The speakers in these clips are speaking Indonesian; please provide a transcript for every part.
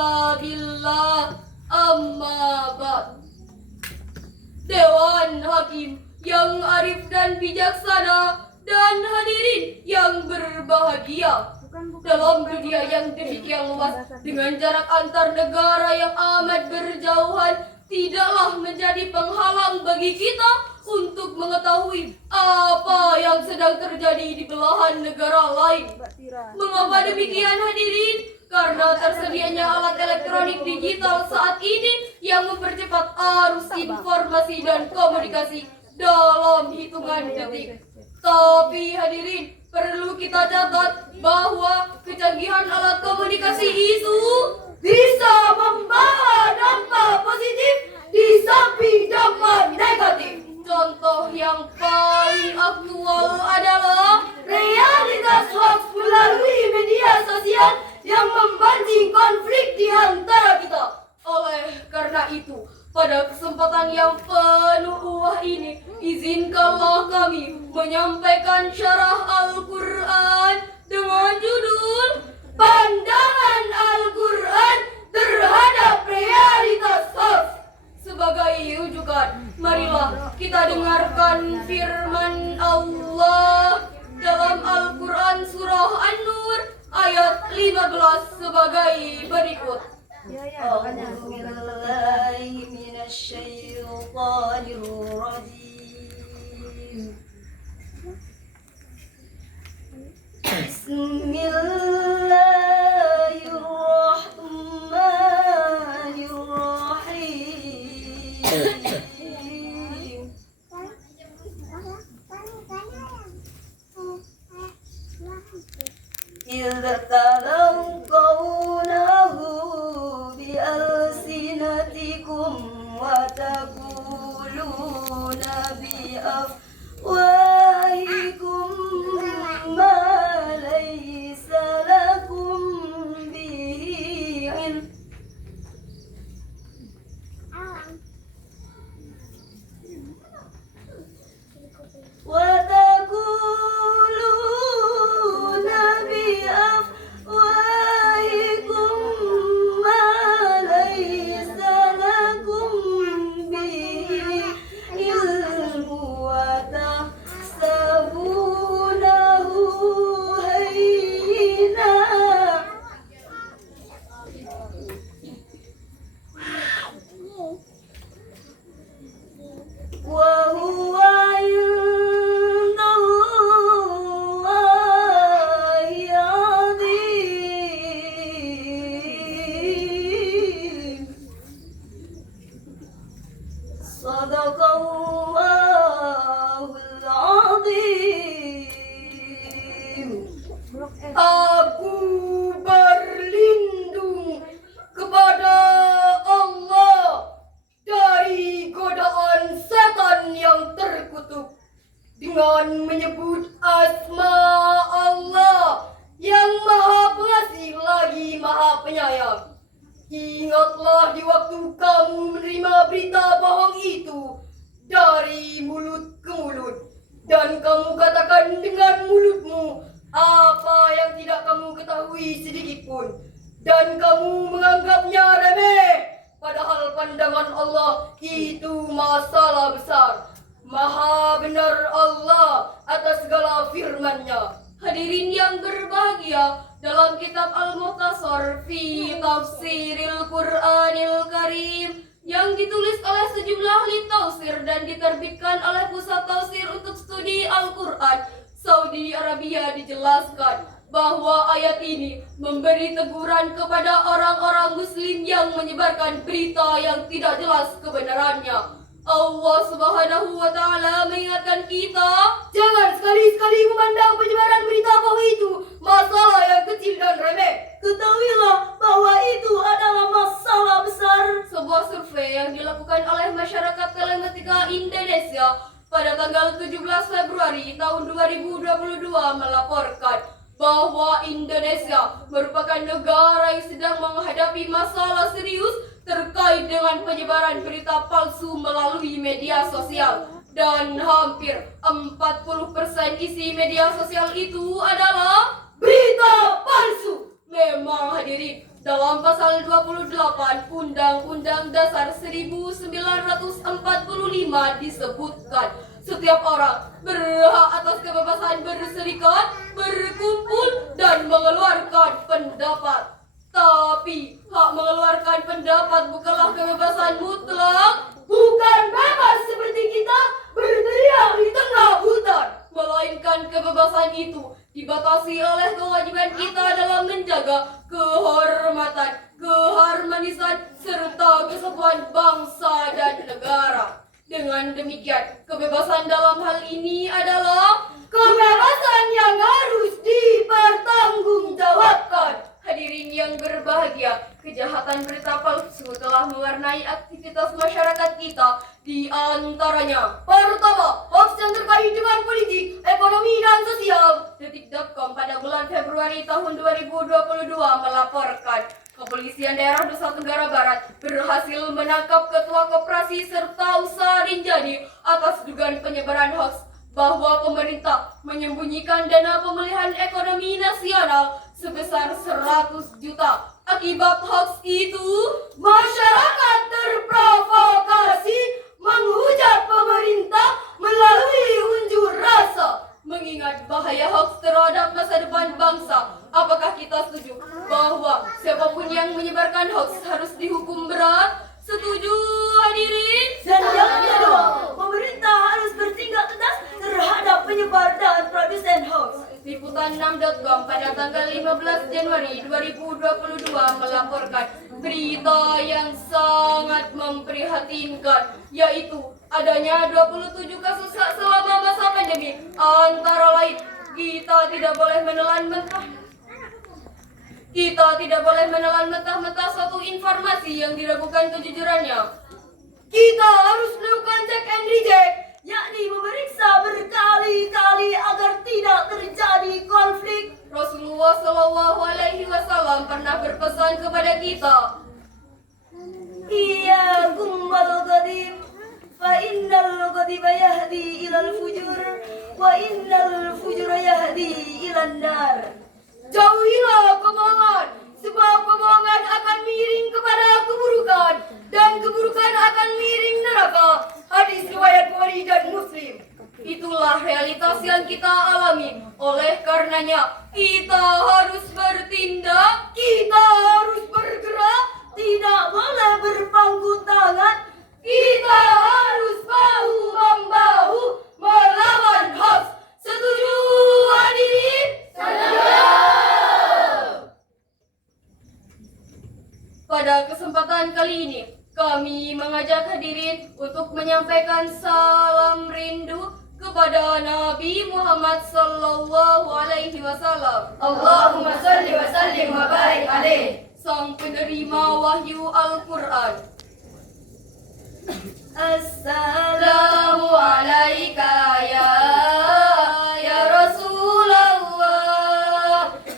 illa billah. Amma ba'd. Dewan Hakim yang arif dan bijaksana dan hadirin yang berbahagia. Dalam dunia yang demikian luas, dengan jarak antar negara yang amat berjauhan, tidaklah menjadi penghalang bagi kita untuk mengetahui apa yang sedang terjadi di belahan negara lain. Mengapa demikian hadirin? Karena tersedianya alat elektronik digital saat ini yang mempercepat arus informasi dan komunikasi dalam hitungan detik. Tapi hadirin, perlu kita catat bahwa kecanggihan alat komunikasi itu bisa membawa dampak positif di samping dampak negatif. Contoh yang paling aktual adalah realitas hoax melalui media sosial yang membanjing konflik di antara kita. Oleh karena itu, pada kesempatan yang penuh uah ini, izinkanlah kami menyampaikan syarah Al-Quran dengan judul Pandangan Al-Quran terhadap Realitas Hoax. Sebagai rujukan, marilah kita dengarkan firman Allah dalam Al-Quran surah An-Nur ayat 15 sebagai berikut. A'udzubillahi minasyaitonirrajim. Bismillahirrahmanirrahim. Idza talaqawnahu bi alsinatikum wa taquluna bi afwahikum ma laysa lakum bihi ilm. Aku berlindung kepada Allah dari godaan setan yang terkutuk dengan menyebut asma Allah yang Maha Pengasih lagi Maha Penyayang. Ingatlah di waktu kamu menerima berita bohong itu dari mulut ke mulut, dan kamu katakan dengan mulutmu apa yang tidak kamu ketahui sedikit pun, dan kamu menganggapnya remeh, padahal pandangan Allah itu masalah besar. Maha benar Allah atas segala firman-Nya. Hadirin yang berbahagia, dalam kitab Al-Mukhtasar fi Tafsiril Qur'anil Karim yang ditulis oleh sejumlah ahli tafsir dan diterbitkan oleh Pusat Tafsir untuk Studi Al-Quran Saudi Arabia, dijelaskan bahwa ayat ini memberi teguran kepada orang-orang muslim yang menyebarkan berita yang tidak jelas kebenarannya. Allah Subhanahu wa Ta'ala mengingatkan kita, jangan sekali-sekali memandang penyebaran berita bohong itu masalah yang kecil dan remeh. Ketahuilah bahwa itu adalah masalah besar. Sebuah survei yang dilakukan oleh masyarakat telematika Indonesia pada tanggal 17 Februari tahun 2022 melaporkan bahwa Indonesia merupakan negara yang sedang menghadapi masalah serius terkait dengan penyebaran berita palsu melalui media sosial, dan hampir 40% isi media sosial itu adalah berita palsu. Memang hadirin, dalam dalam pasal 28 Undang-Undang Dasar 1945 disebutkan setiap orang berhak atas kebebasan berserikat, berkumpul, dan mengeluarkan pendapat. Tapi hak mengeluarkan pendapat bukanlah kebebasan mutlak, bukan bebas seperti kita berteriak di tengah hutan, melainkan kebebasan itu dibatasi oleh kewajiban kita dalam menjaga kehormatan, keharmonisan, serta kesatuan bangsa dan negara. Dengan demikian, kebebasan dalam hal ini adalah kebebasan yang harus dipertanggungjawabkan. Hadirin yang berbahagia, kejahatan berita palsu telah mewarnai aktivitas masyarakat kita, di antaranya pertama, hoax yang terkait dengan politik, ekonomi, dan sosial. Detik.com pada bulan Februari tahun 2022 melaporkan Kepolisian Daerah Nusa Tenggara Barat berhasil menangkap Ketua Koperasi serta Usaha Rinjani atas dugaan penyebaran hoax bahwa pemerintah menyembunyikan dana pemulihan ekonomi nasional sebesar 100 juta. Akibat hoax itu, masyarakat terprovokasi menghujat pemerintah melalui unjuk rasa. Mengingat bahaya hoax terhadap masa depan bangsa, apakah kita setuju bahwa siapapun yang menyebarkan hoax harus dihukum berat? Setuju, hadirin? Dan yang kedua, pemerintah harus bertindak tegas terhadap penyebar dan produsen hoax. Liputan 6.com pada tanggal 15 Januari 2022 melaporkan berita yang sangat memprihatinkan, yaitu adanya 27 kasus selama masa pandemi. Antara lain, kita tidak boleh menelan mentah-mentah suatu informasi yang diragukan kejujurannya. Kita harus melakukan check and reject, Yakni memeriksa berkali-kali agar tidak terjadi konflik. Rasulullah Shallallahu Alaihi Wasallam pernah berpesan kepada kita, Iyyakum wal ghadib, fa innal ghadiba yahdi ilal fujur, wa innal fujura yahdi ilan nar. jauhilah kebohongan, sebab kebohongan akan miring kepada keburukan, dan keburukan akan miring neraka. Hadis riwayat Bukhari dan Muslim. Itulah realitas yang kita alami. Oleh karenanya, kita harus bertindak, kita harus bergerak, Tidak boleh berpangku tangan. kita harus bahu-membahu melawan hoax. Setuju, hadirin? Pada kesempatan kali ini, kami mengajak hadirin untuk menyampaikan salam rindu kepada Nabi Muhammad Sallallahu Alaihi Wasallam. Allahumma salli wa sallim wa barik alaih. Sang penerima wahyu Al-Quran. Assalamu Assalamu alaika ya Rasulullah.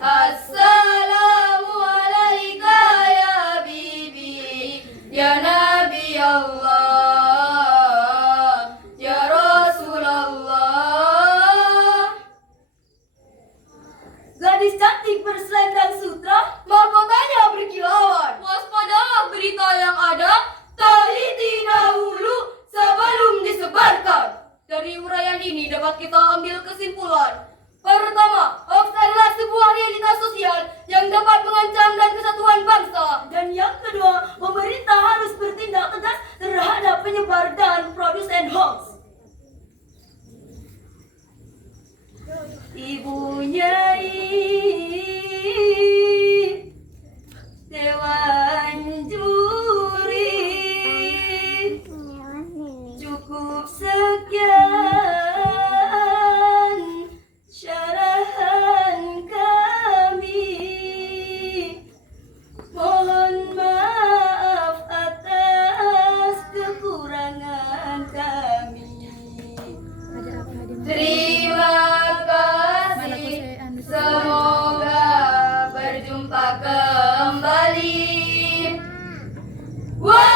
Assalamu alaika ya Bibi, ya Nabi Allah, ya Rasulullah. Gadis cantik berselendang sutra, Mahkotanya berkilauan. Waspadalah berita yang ada, teliti dahulu sebelum disebarkan. Dari uraian ini dapat kita ambil kesimpulan. Pertama, hoax adalah sebuah realitas sosial yang dapat mengancam dan kesatuan bangsa. dan yang kedua, pemerintah harus bertindak tegas terhadap penyebar dan produsen hoax. Ibu Nyai Dewan Juri, cukup sekian syarahan kami. Mohon maaf atas kekurangan kami. Terima kasih. Semoga berjumpa kembali. Wah!